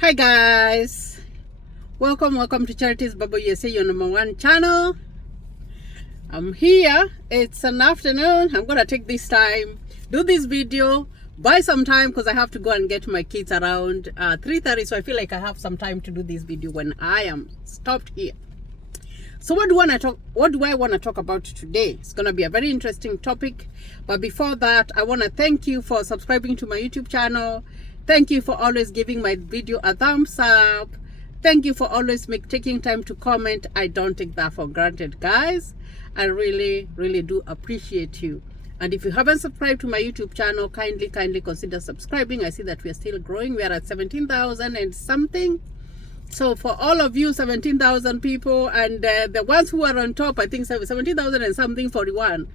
Hi guys, welcome to Charities Baba USA, your #1 channel. I'm here. It's an afternoon. I'm gonna take this time, do this video, buy some time because I have to go and get my kids around 3:30. So I feel like I have some time to do this video when I am stopped here. So what do I want to talk about today? It's gonna be a very interesting topic. But before that, I want to thank you for subscribing to my YouTube channel. Thank you for always giving my video a thumbs up. Thank you for always taking time to comment. I don't take that for granted, guys. I really do appreciate you. And if you haven't subscribed to my YouTube channel, kindly consider subscribing. I see that we are still growing. We are at 17,000 and something. So for all of you 17,000 people, and the ones who are on top, I think 17,000 and something 41.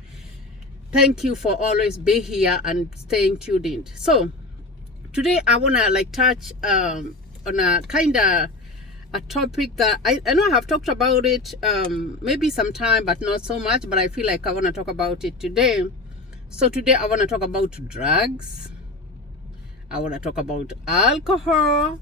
Thank you for always being here and staying tuned in. So today I want to touch on a kind of a topic that I know I have talked about it maybe sometime, but not so much, but I feel like I want to talk about it today. So today I want to talk about drugs. I want to talk about alcohol.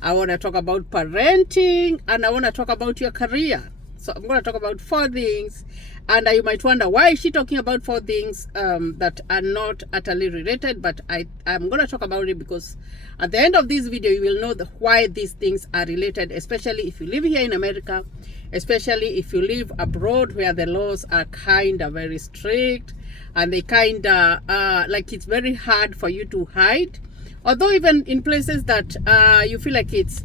I want to talk about parenting, and I want to talk about your career. So I'm going to talk about 4 things, and you might wonder, why is she talking about 4 things that are not utterly related? But I'm going to talk about it because at the end of this video, you will know why these things are related, especially if you live here in America, especially if you live abroad where the laws are kind of very strict, and they kind of like it's very hard for you to hide. Although even in places that you feel like it's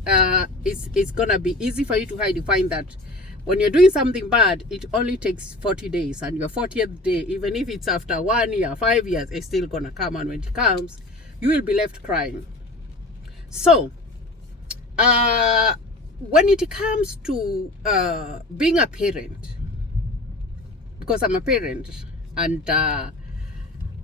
gonna be easy for you to hide, you find that when you're doing something bad, it only takes 40 days, and your 40th day, even if it's after 1 year, 5 years, it's still gonna come, and when it comes, you will be left crying. So when it comes to being a parent, because I'm a parent, and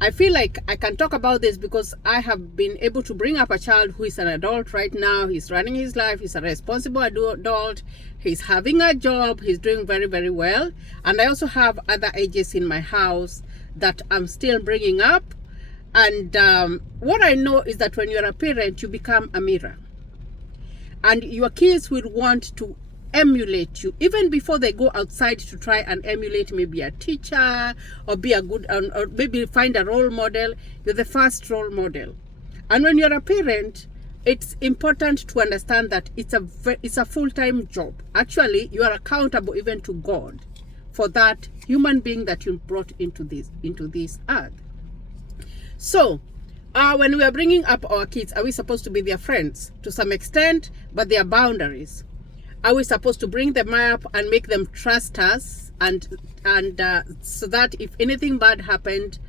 I feel like I can talk about this because I have been able to bring up a child who is an adult right now. He's running his life. He's a responsible adult. He's having a job. He's doing very well. And I also have other ages in my house that I'm still bringing up. And what I know is that when you're a parent, you become a mirror. And your kids will want to emulate you even before they go outside to try and emulate maybe a teacher or be a good or maybe find a role model. You're the first role model. And when you're a parent, it's important to understand that it's a full-time job. Actually, you are accountable even to God for that human being that you brought into this earth. So when we are bringing up our kids, are we supposed to be their friends? To some extent, but there are boundaries. Are we supposed to bring them up and make them trust us, and so that if anything bad happened,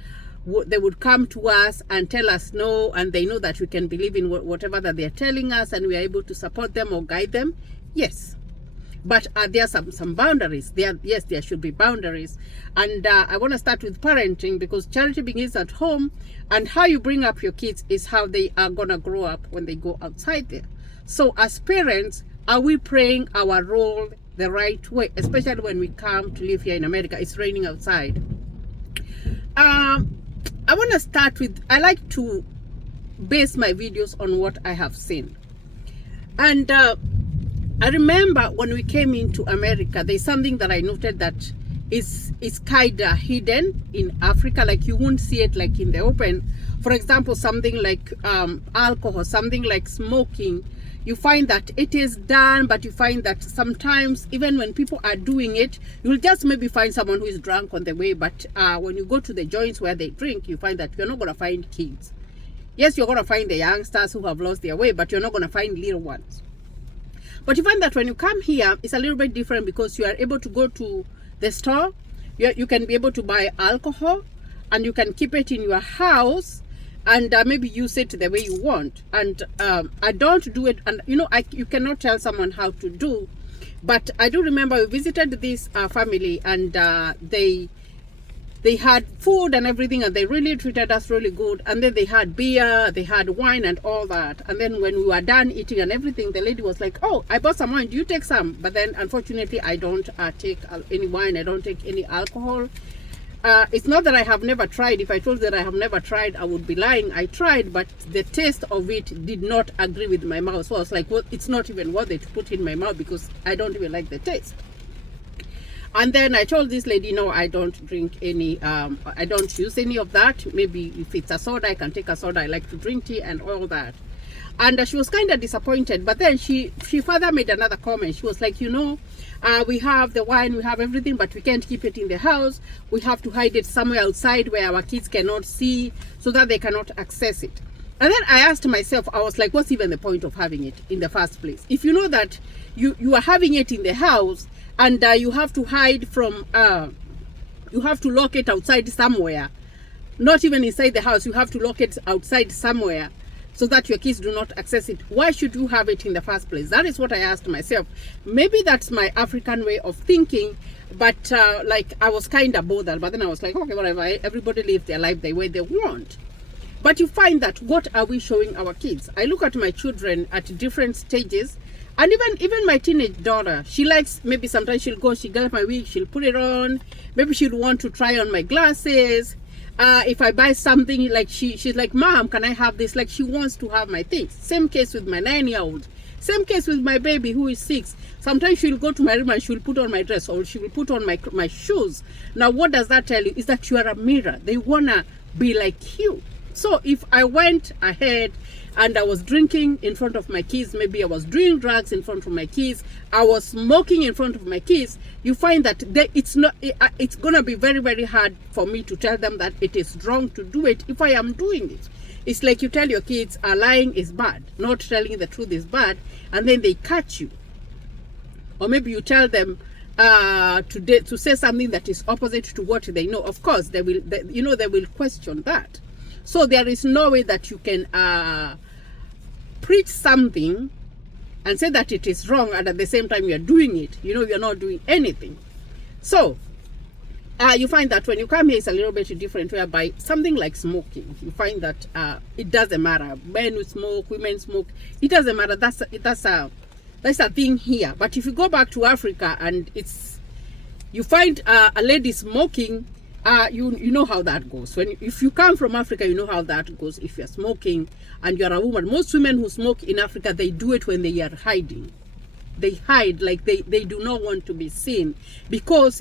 they would come to us and tell us no, and they know that we can believe in whatever that they're telling us, and we are able to support them or guide them? Yes. But there are some boundaries. Yes, there should be boundaries. And I want to start with parenting, because charity begins at home, and how you bring up your kids is how they are going to grow up when they go outside there. So as parents, are we playing our role the right way, especially when we come to live here in America? It's raining outside. I want to start with, I like to base my videos on what I have seen. And I remember when we came into America, there's something that I noted that is kind of hidden in Africa. Like you won't see it like in the open. For example, something like alcohol, something like smoking. You find that it is done, but you find that sometimes even when people are doing it, you'll just maybe find someone who is drunk on the way. But when you go to the joints where they drink, you find that you're not going to find kids. Yes, you're going to find the youngsters who have lost their way, but you're not going to find little ones. But you find that when you come here, it's a little bit different, because you are able to go to the store. You can be able to buy alcohol, and you can keep it in your house, and maybe use it the way you want. And I don't do it, and you cannot tell someone how to do. But I do remember we visited this family, and they had food and everything, and they really treated us really good. And then they had beer, they had wine and all that. And then when we were done eating and everything, the lady was like, oh, I bought some wine, do you take some? But then unfortunately I don't take any wine, I don't take any alcohol. it's not that I have never tried. If I told that I have never tried, I would be lying. I tried, but the taste of it did not agree with my mouth. So I was like, well, it's not even worth it to put in my mouth because I don't even like the taste. And then I told this lady, no, I don't drink any, I don't use any of that. Maybe if it's a soda, I can take a soda. I like to drink tea and all that. And she was kind of disappointed. But then she further made another comment. She was like, you know, we have the wine, we have everything, but we can't keep it in the house. We have to hide it somewhere outside where our kids cannot see so that they cannot access it. And then I asked myself, I was like, what's even the point of having it in the first place? If you know that you are having it in the house, and you have to hide from, you have to lock it outside somewhere, not even inside the house, you have to lock it outside somewhere so that your kids do not access it. Why should you have it in the first place? That is what I asked myself. Maybe that's my African way of thinking, but like I was kind of bothered, but then I was like, okay, whatever, everybody lives their life the way they want. But you find that, what are we showing our kids? I look at my children at different stages. And even my teenage daughter, she likes, maybe sometimes she'll get my wig, she'll put it on. Maybe she'll want to try on my glasses. If I buy something, like she's like, Mom, can I have this? Like, she wants to have my things. Same case with my 9-year-old. Same case with my baby who is 6. Sometimes she'll go to my room and she'll put on my dress, or she will put on my shoes. Now, what does that tell you? Is that you are a mirror. They wanna be like you. So if I went ahead and I was drinking in front of my kids, maybe I was doing drugs in front of my kids, I was smoking in front of my kids, you find that it's gonna be very, very hard for me to tell them that it is wrong to do it if I am doing it. It's like you tell your kids lying is bad, not telling the truth is bad, and then they catch you. Or maybe you tell them to say something that is opposite to what they know. Of course, they will question that. So there is no way that you can preach something and say that it is wrong, and at the same time you're doing it. You know, you're not doing anything. So you find that when you come here, it's a little bit different, whereby something like smoking, you find that it doesn't matter. Men who smoke, women smoke, it doesn't matter. That's a thing here. But if you go back to Africa and you find a lady smoking, you know how that goes. If you come from Africa, you know how that goes. If you're smoking and you're a woman, most women who smoke in Africa, they do it when they are hiding. They hide, like they do not want to be seen, because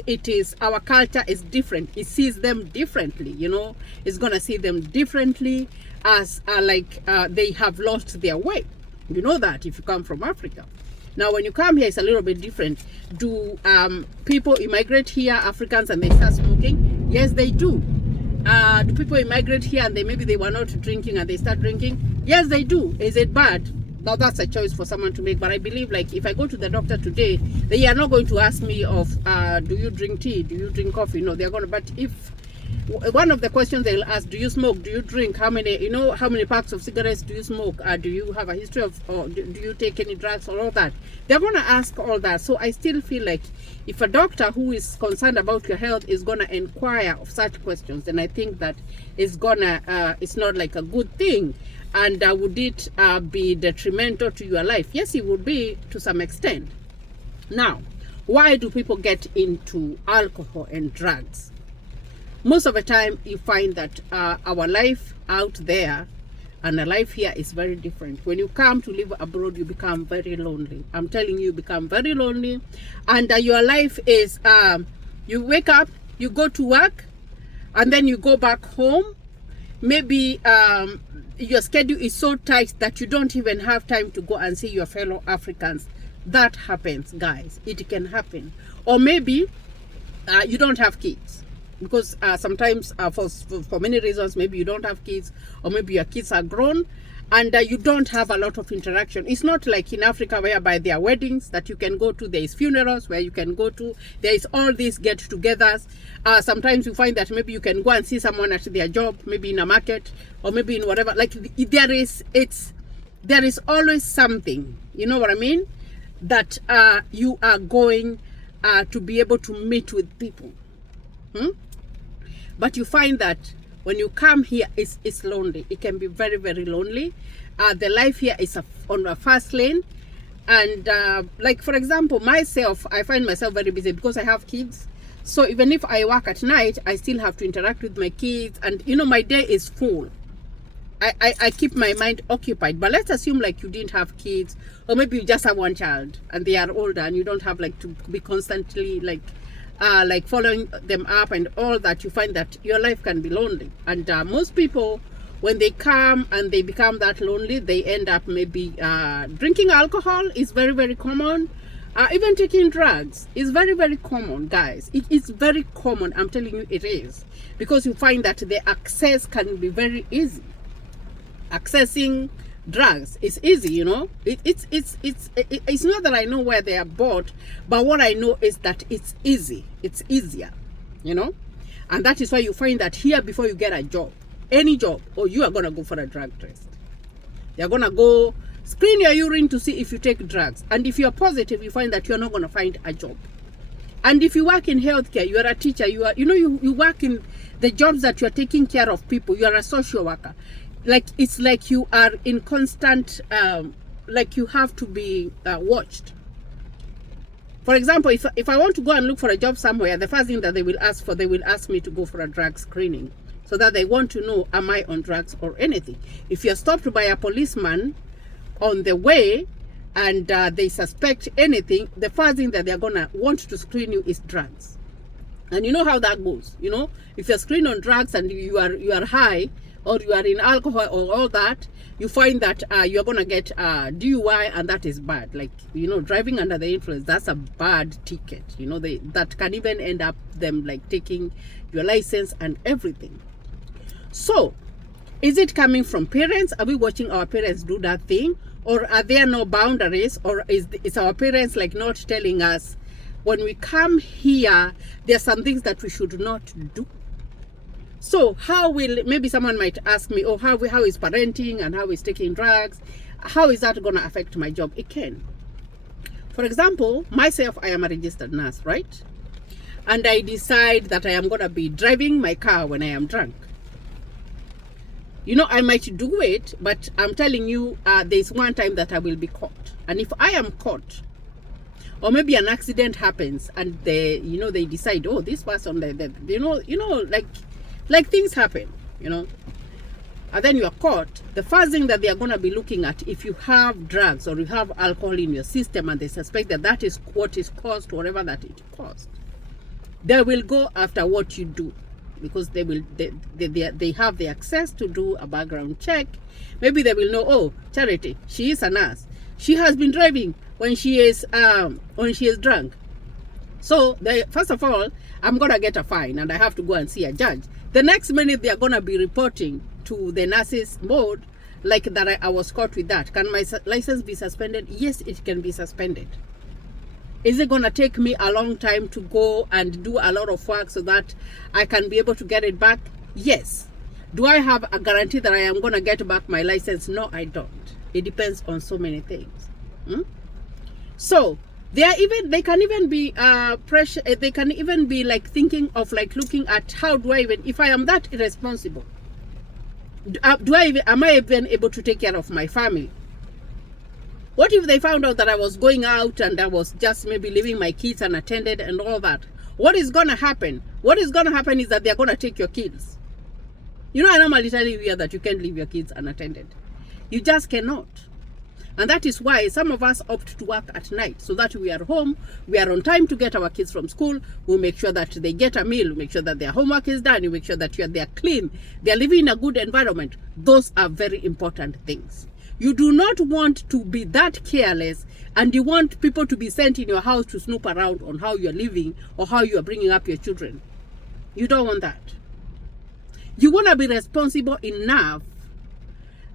our culture is different. It sees them differently, you know. It's gonna see them differently as they have lost their way. You know that if you come from Africa. Now, when you come here, it's a little bit different. Do people immigrate here, Africans, and they start smoking? Yes, they do. Do people immigrate here and maybe they were not drinking and they start drinking? Yes, they do. Is it bad? Now, that's a choice for someone to make. But I believe, like, if I go to the doctor today, they are not going to ask me do you drink tea? Do you drink coffee? No, they're going to. But if one of the questions they'll ask, do you smoke? Do you drink? How many packs of cigarettes do you smoke? Do you have a history of, or do you take any drugs or all that? They're going to ask all that. So I still feel like if a doctor who is concerned about your health is going to inquire of such questions, then I think that it's not like a good thing. And would it be detrimental to your life? Yes, it would be to some extent. Now, why do people get into alcohol and drugs? Most of the time, you find that our life out there and the life here is very different. When you come to live abroad, you become very lonely. I'm telling you, become very lonely. And your life is, you wake up, you go to work, and then you go back home. Maybe your schedule is so tight that you don't even have time to go and see your fellow Africans. That happens, guys. It can happen. Or maybe you don't have kids. Because sometimes for many reasons, maybe you don't have kids, or maybe your kids are grown and you don't have a lot of interaction. It's not like in Africa whereby there are weddings that you can go to, there is funerals where you can go to, there is all these get-togethers. Sometimes you find that maybe you can go and see someone at their job, maybe in a market or maybe in whatever. Like there is always something, you know what I mean, that you are going to be able to meet with people. But you find that when you come here, it's lonely. It can be very, very lonely. The life here is on a fast lane. And like, for example, myself, I find myself very busy because I have kids. So even if I work at night, I still have to interact with my kids, and my day is full. I keep my mind occupied. But let's assume like you didn't have kids, or maybe you just have one child and they are older, and you don't have like to be constantly like following them up and all that. You find that your life can be lonely, and most people, when they come and they become that lonely, they end up maybe drinking alcohol is very, very common. Even taking drugs is very, very common, guys. It is very common. I'm telling you, it is, because you find that the access can be very easy. Accessing drugs is easy, it's not that I know where they are bought, but what I know is that it's easy. It's easier, and that is why you find that here, before you get a job, any job, or you are going to go for a drug test. They're going to go screen your urine to see if you take drugs, and if you're positive, you find that you're not going to find a job. And if you work in healthcare, you are a teacher, you work in the jobs that you're taking care of people, you are a social worker. Like, it's like you are in constant, like you have to be watched. For example, if I want to go and look for a job somewhere, the first thing that they will ask me to go for a drug screening, so that they want to know, am I on drugs or anything. If you're stopped by a policeman on the way and they suspect anything, the first thing that they're gonna want to screen you is drugs. And you know how that goes. If you're screened on drugs and you are high, or you are in alcohol or all that, you find that you're going to get DUI, and that is bad. Like, driving under the influence, that's a bad ticket. That can even end up them like taking your license and everything. So, is it coming from parents? Are we watching our parents do that thing? Or are there no boundaries? Or is our parents like not telling us, when we come here, there are some things that we should not do? So maybe someone might ask me, how is parenting and how is taking drugs, how is that going to affect my job? It can. For example, myself, I am a registered nurse, right? And I decide that I am going to be driving my car when I am drunk. I might do it, but I'm telling you, there's one time that I will be caught. And if I am caught, or maybe an accident happens and they decide, this person, like things happen, and then you are caught, the first thing that they are going to be looking at, if you have drugs or you have alcohol in your system and they suspect that is what is caused, whatever that it caused, they will go after what you do, because they have the access to do a background check. Maybe they will know, Charity, she is a nurse, she has been driving when she is drunk. So first of all, I'm gonna get a fine and I have to go and see a judge. The next minute, they are gonna be reporting to the nurses board like that I was caught with that. Can my license be suspended? Yes, it can be suspended. Is it gonna take me a long time to go and do a lot of work so that I can be able to get it back? Yes. Do I have a guarantee that I am gonna get back my license? No, I don't. It depends on so many things. So they can even be pressure. They can even be like thinking of like looking at, how do I even, if I am that irresponsible, am I even able to take care of my family? What if they found out that I was going out and I was just maybe leaving my kids unattended and all that? What is going to happen? What is going to happen is that they're going to take your kids. I normally tell you here that you can't leave your kids unattended. You just cannot. And that is why some of us opt to work at night, so that we are home, we are on time to get our kids from school, we make sure that they get a meal, we make sure that their homework is done, we make sure that they are clean, they are living in a good environment. Those are very important things. You do not want to be that careless and you want people to be sent in your house to snoop around on how you are living or how you are bringing up your children. You don't want that. You want to be responsible enough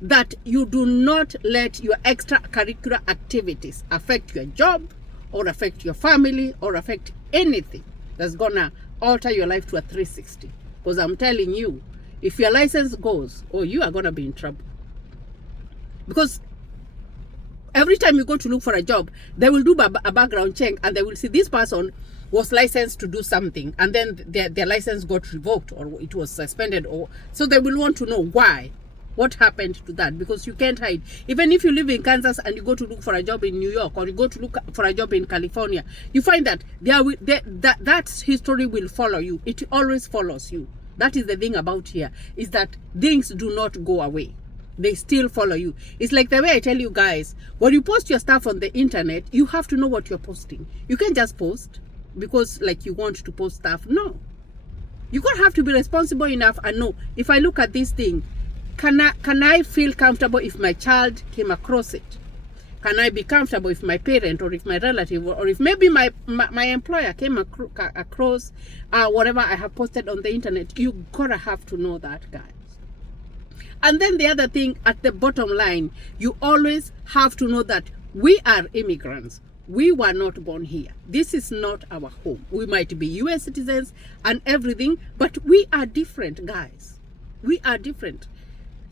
that you do not let your extracurricular activities affect your job or affect your family or affect anything that's gonna alter your life to a 360. Because I'm telling you, if your license goes, you are gonna be in trouble. Because every time you go to look for a job, they will do a background check and they will see this person was licensed to do something and then their license got revoked or it was suspended, or so they will want to know why. what happened to that, because you can't hide. Even if you live in Kansas and you go to look for a job in New York, or you go to look for a job in California, you find that that history will follow you. It always follows you. That is the thing about here, is that things do not go away. They still follow you. It's like the way I tell you guys, when you post your stuff on the internet, you have to know what you're posting. You can't just post because like you want to post stuff. No. You're going to have to be responsible enough and know, if I look at this thing, can I feel comfortable if my child came across it? Can I be comfortable if my parent or if my relative or if maybe my employer came across whatever I have posted on the internet? You gotta have to know that, guys. And then the other thing, at the bottom line, you always have to know that we are immigrants. We were not born here. This is not our home. We might be US citizens and everything, but we are different, guys. We are different.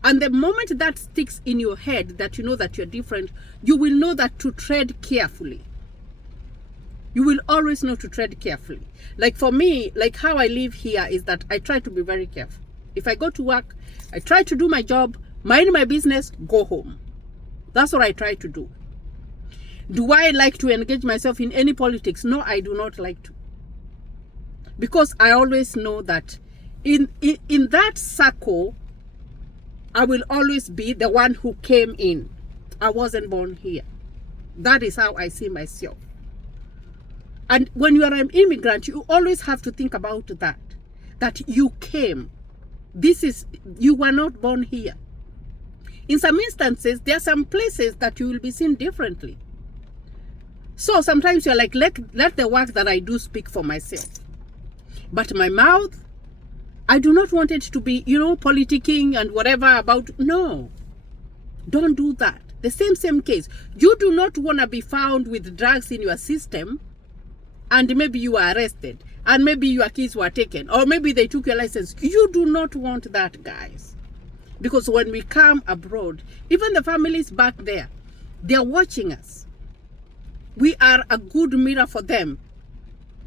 And the moment that sticks in your head, that you know that you're different, you will know that to tread carefully. You will always know to tread carefully. Like for me, like how I live here is that I try to be very careful. If I go to work, I try to do my job, mind my business, go home. That's what I try to do. Do I like to engage myself in any politics? No, I do not like to. Because I always know that in that circle, I will always be the one who came in. I wasn't born here. That is how I see myself. And when you are an immigrant, you always have to think about that you came. You were not born here. In some instances, there are some places that you will be seen differently. So sometimes you're like, let the work that I do speak for myself. But my mouth, I do not want it to be, politicking and whatever about. No, don't do that. The same case. You do not want to be found with drugs in your system and maybe you are arrested and maybe your kids were taken or maybe they took your license. You do not want that, guys. Because when we come abroad, even the families back there, they're watching us. We are a good mirror for them.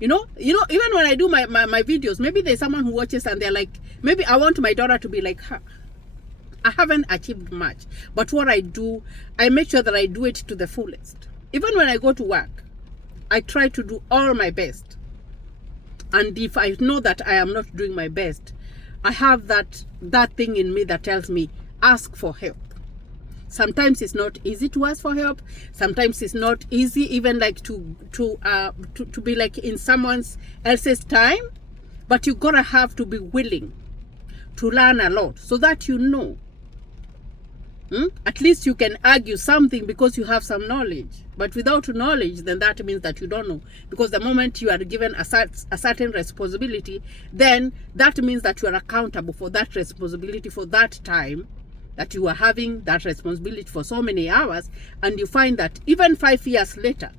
Even when I do my videos, maybe there's someone who watches and they're like, maybe I want my daughter to be like her. I haven't achieved much, but what I do, I make sure that I do it to the fullest. Even when I go to work, I try to do all my best. And if I know that I am not doing my best, I have that thing in me that tells me, ask for help. Sometimes it's not easy to ask for help. Sometimes it's not easy even like to be like in someone else's time. But you gotta have to be willing to learn a lot so that you know. At least you can argue something because you have some knowledge. But without knowledge, then that means that you don't know. Because the moment you are given a certain responsibility, then that means that you are accountable for that responsibility for that time. That you are having that responsibility for so many hours, and you find that even 5 years later,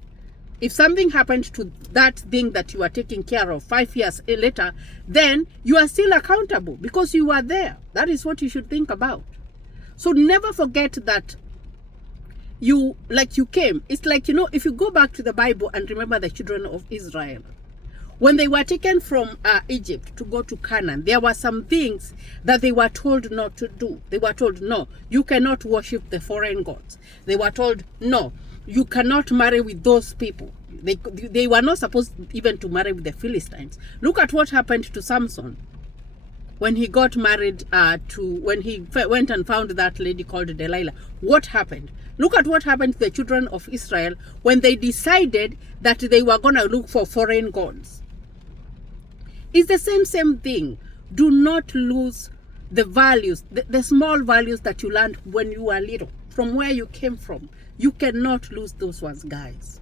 if something happened to that thing that you are taking care of 5 years later, then you are still accountable because you are there. That is what you should think about. So never forget that you came. It's like, if you go back to the Bible and remember the children of Israel, when they were taken from Egypt to go to Canaan, there were some things that they were told not to do. They were told, no, you cannot worship the foreign gods. They were told, no, you cannot marry with those people. They were not supposed even to marry with the Philistines. Look at what happened to Samson when he got married when he went and found that lady called Delilah. What happened? Look at what happened to the children of Israel when they decided that they were going to look for foreign gods. It's the same thing. Do not lose the values, the small values that you learned when you were little, from where you came from. You cannot lose those ones, guys.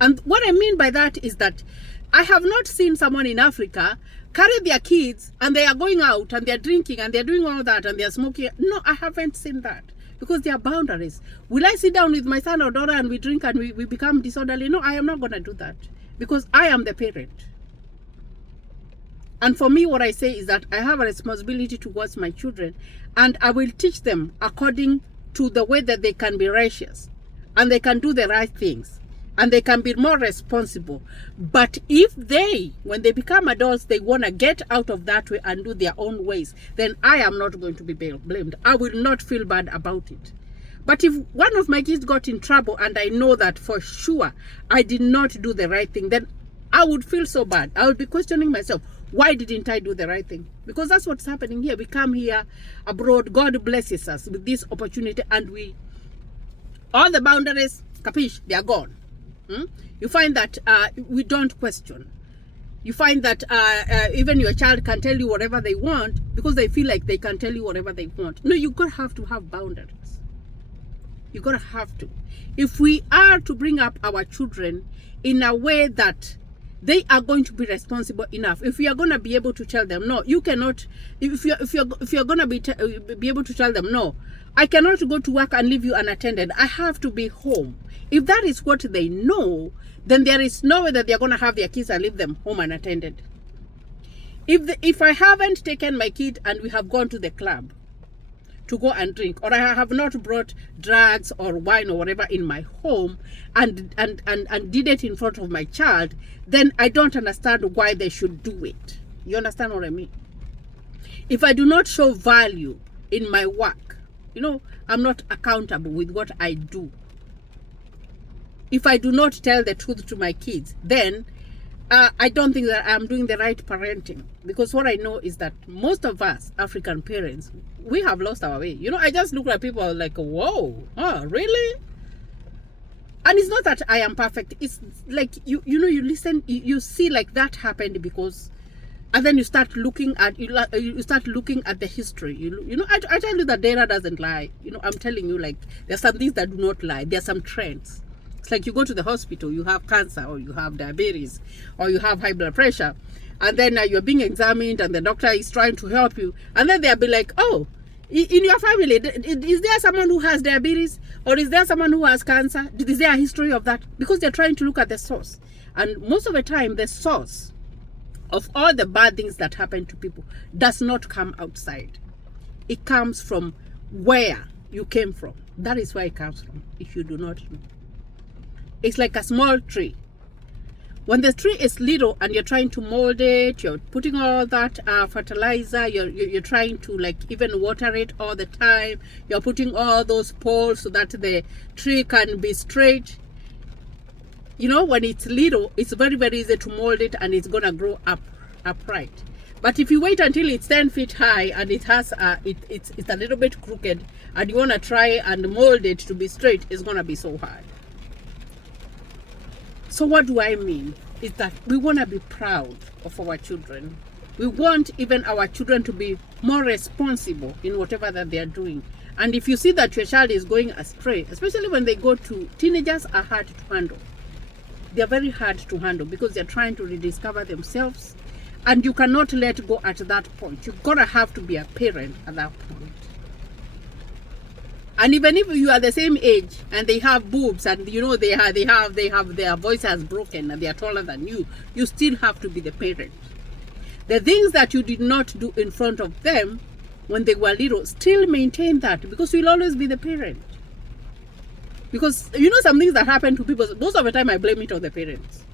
And what I mean by that is that I have not seen someone in Africa carry their kids and they are going out and they're drinking and they're doing all that and they're smoking. No, I haven't seen that because there are boundaries. Will I sit down with my son or daughter and we drink and we become disorderly? No, I am not going to do that because I am the parent. And for me, what I say is that I have a responsibility towards my children and I will teach them according to the way that they can be righteous and they can do the right things. and they can be more responsible. But if they, when they become adults, they want to get out of that way and do their own ways, then I am not going to be blamed. I will not feel bad about it. But if one of my kids got in trouble and I know that for sure I did not do the right thing, then I would feel so bad. I would be questioning myself, why didn't I do the right thing? Because that's what's happening here. We come here abroad, God blesses us with this opportunity, and all the boundaries, capiche, they are gone. You find that we don't question. You find that even your child can tell you whatever they want because they feel like they can tell you whatever they want. No, you gotta have to have boundaries. You gotta have to. If we are to bring up our children in a way that they are going to be responsible enough, if we are going to be able to tell them no, you cannot. If you're going to be able to tell them no, I cannot go to work and leave you unattended. I have to be home. If that is what they know, then there is no way that they're going to have their kids and leave them home unattended. If I haven't taken my kid and we have gone to the club to go and drink, or I have not brought drugs or wine or whatever in my home and did it in front of my child, then I don't understand why they should do it. You understand what I mean? If I do not show value in my work, I'm not accountable with what I do. If I do not tell the truth to my kids, then I don't think that I'm doing the right parenting. Because what I know is that most of us African parents, we have lost our way. I just look at people like, whoa, really? And it's not that I am perfect. It's like, you listen, you see like that happened because, and then you start looking at, the history. I tell you that data doesn't lie. I'm telling you, like, there's some things that do not lie. There's some trends. It's like you go to the hospital, you have cancer, or you have diabetes, or you have high blood pressure, and then you're being examined and the doctor is trying to help you, and then they'll be like, oh, in your family, is there someone who has diabetes, or is there someone who has cancer? Is there a history of that? Because they're trying to look at the source. And most of the time, the source of all the bad things that happen to people does not come outside. It comes from where you came from. That is where it comes from, if you do not know. It's like a small tree. When the tree is little and you're trying to mold it, you're putting all that fertilizer, you're trying to like even water it all the time, you're putting all those poles so that the tree can be straight. When it's little, it's very, very easy to mold it and it's gonna grow upright. But if you wait until it's 10 feet high and it has it's a little bit crooked, and you want to try and mold it to be straight, it's gonna be so hard. So what do I mean? Is that we want to be proud of our children. We want even our children to be more responsible in whatever that they are doing. And if you see that your child is going astray, especially when they go to, teenagers are hard to handle. They're very hard to handle because they're trying to rediscover themselves. And you cannot let go at that point. You've got to have to be a parent at that point. And even if you are the same age and they have boobs and they have their voice has broken and they are taller than you, you still have to be the parent. The things that you did not do in front of them when they were little, still maintain that, because you'll always be the parent. Because some things that happen to people, most of the time I blame it on the parents.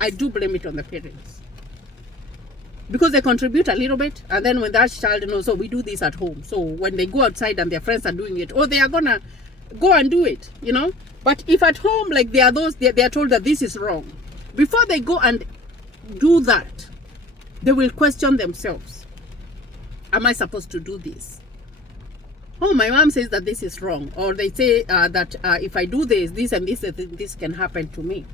I do blame it on the parents. Because they contribute a little bit, and then when that child knows, so we do this at home. So when they go outside and their friends are doing it, they are gonna go and do it, But if at home, like they are told that this is wrong, before they go and do that, they will question themselves. Am I supposed to do this? Oh, my mom says that this is wrong, or they say that if I do this and this can happen to me.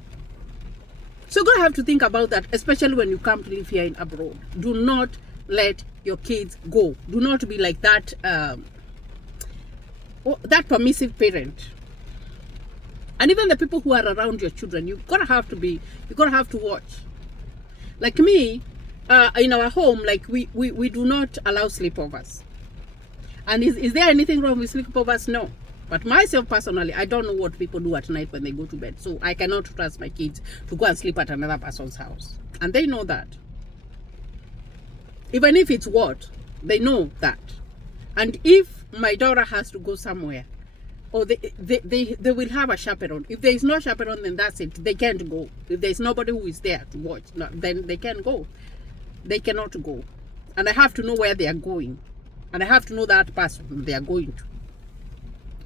So you're going to have to think about that, especially when you come to live here in abroad. Do not let your kids go. Do not be like that that permissive parent. And even the people who are around your children, you've got to have to watch. Like me, in our home, like we do not allow sleepovers. And is there anything wrong with sleepovers? No. But myself personally, I don't know what people do at night when they go to bed. So I cannot trust my kids to go and sleep at another person's house. And they know that. Even if it's what, they know that. And if my daughter has to go somewhere, or they will have a chaperone. If there is no chaperone, then that's it. They can't go. If there is nobody who is there to watch, then they can't go. They cannot go. And I have to know where they are going. And I have to know that person they are going to.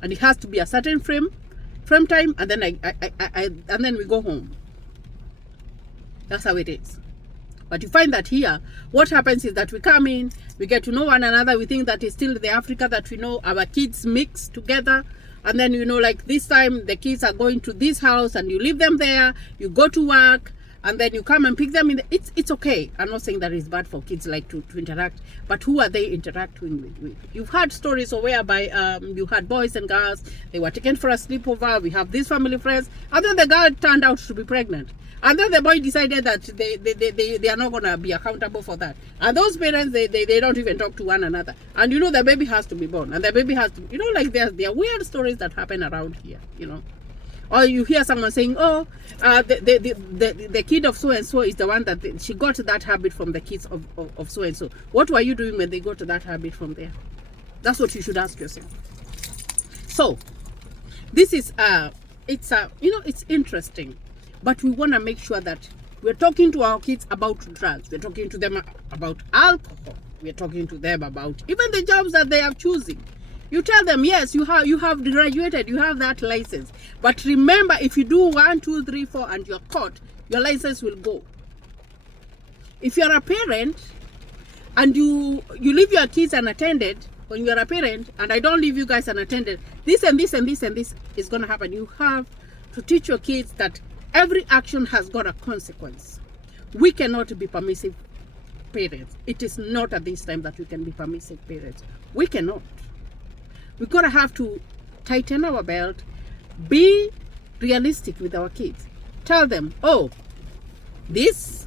And it has to be a certain frame time, and then and then we go home. That's how it is. But you find that here, what happens is that we come in, we get to know one another, we think that it's still the Africa that we know, our kids mix together, and then, you know, like this time the kids are going to this house and you leave them there, you go to work, and then you come and pick them in. It's okay. I'm not saying that it's bad for kids like to interact, but who are they interacting with? You've had stories of whereby you had boys and girls, they were taken for a sleepover, we have these family friends, and then the girl turned out to be pregnant. And then the boy decided that they are not going to be accountable for that. And those parents, they don't even talk to one another. And you know, the baby has to be born. And the baby has to, you know, like there are weird stories that happen around here, you know. Or you hear someone saying, oh, the kid of so-and-so is the one that she got that habit from the kids of so-and-so. What were you doing when they got that habit from there? That's what you should ask yourself. So, this is, you know, it's interesting. But we want to make sure that we're talking to our kids about drugs. We're talking to them about alcohol. We're talking to them about even the jobs that they are choosing. You tell them, yes, you have graduated, you have that license. But remember, if you do 1, 2, 3, 4 and you're caught, your license will go. If you're a parent and you leave your kids unattended, when you're a parent and I don't leave you guys unattended, this and this and this and this is going to happen. You have to teach your kids that every action has got a consequence. We cannot be permissive parents. It is not at this time that we can be permissive parents. We cannot. We're going to have to tighten our belt, be realistic with our kids. Tell them, oh, this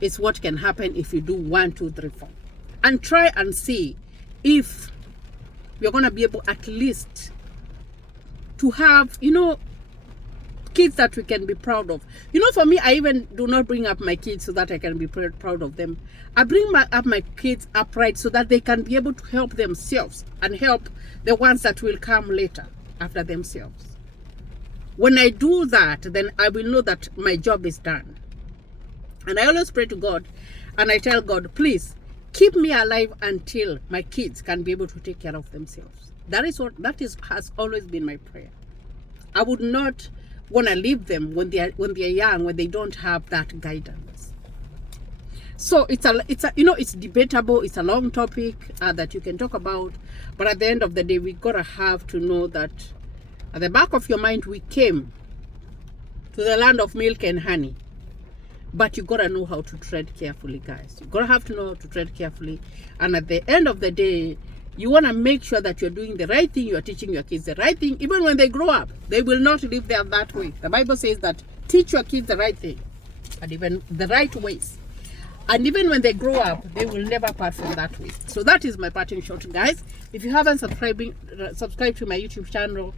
is what can happen if you do 1, 2, 3, 4. And try and see if we're going to be able at least to have, you know, kids that we can be proud of. You know, for me, I even do not bring up my kids so that I can be proud of them. I bring up my kids upright so that they can be able to help themselves and help the ones that will come later after themselves. When I do that, then I will know that my job is done. And I always pray to God and I tell God, please keep me alive until my kids can be able to take care of themselves. Has always been my prayer. I would not want to leave them when they are young, when they don't have that guidance. So it's a you know, it's debatable. It's a long topic that you can talk about, but at the end of the day, we gotta have to know that at the back of your mind, we came to the land of milk and honey, but you gotta know how to tread carefully, guys. You gotta have to know how to tread carefully, and at the end of the day, you want to make sure that you're doing the right thing, you're teaching your kids the right thing. Even when they grow up, they will not live there that way. The Bible says that teach your kids the right thing and even the right ways. And even when they grow up, they will never part from that way. So that is my parting shot, guys. If you haven't subscribed to my YouTube channel,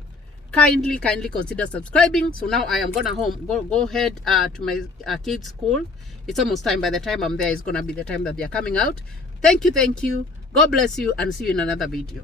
kindly consider subscribing. So now I am gonna go ahead to my kids' school. It's almost time. By the time I'm there, it's gonna be the time that they're coming out. Thank you. God bless you and see you in another video.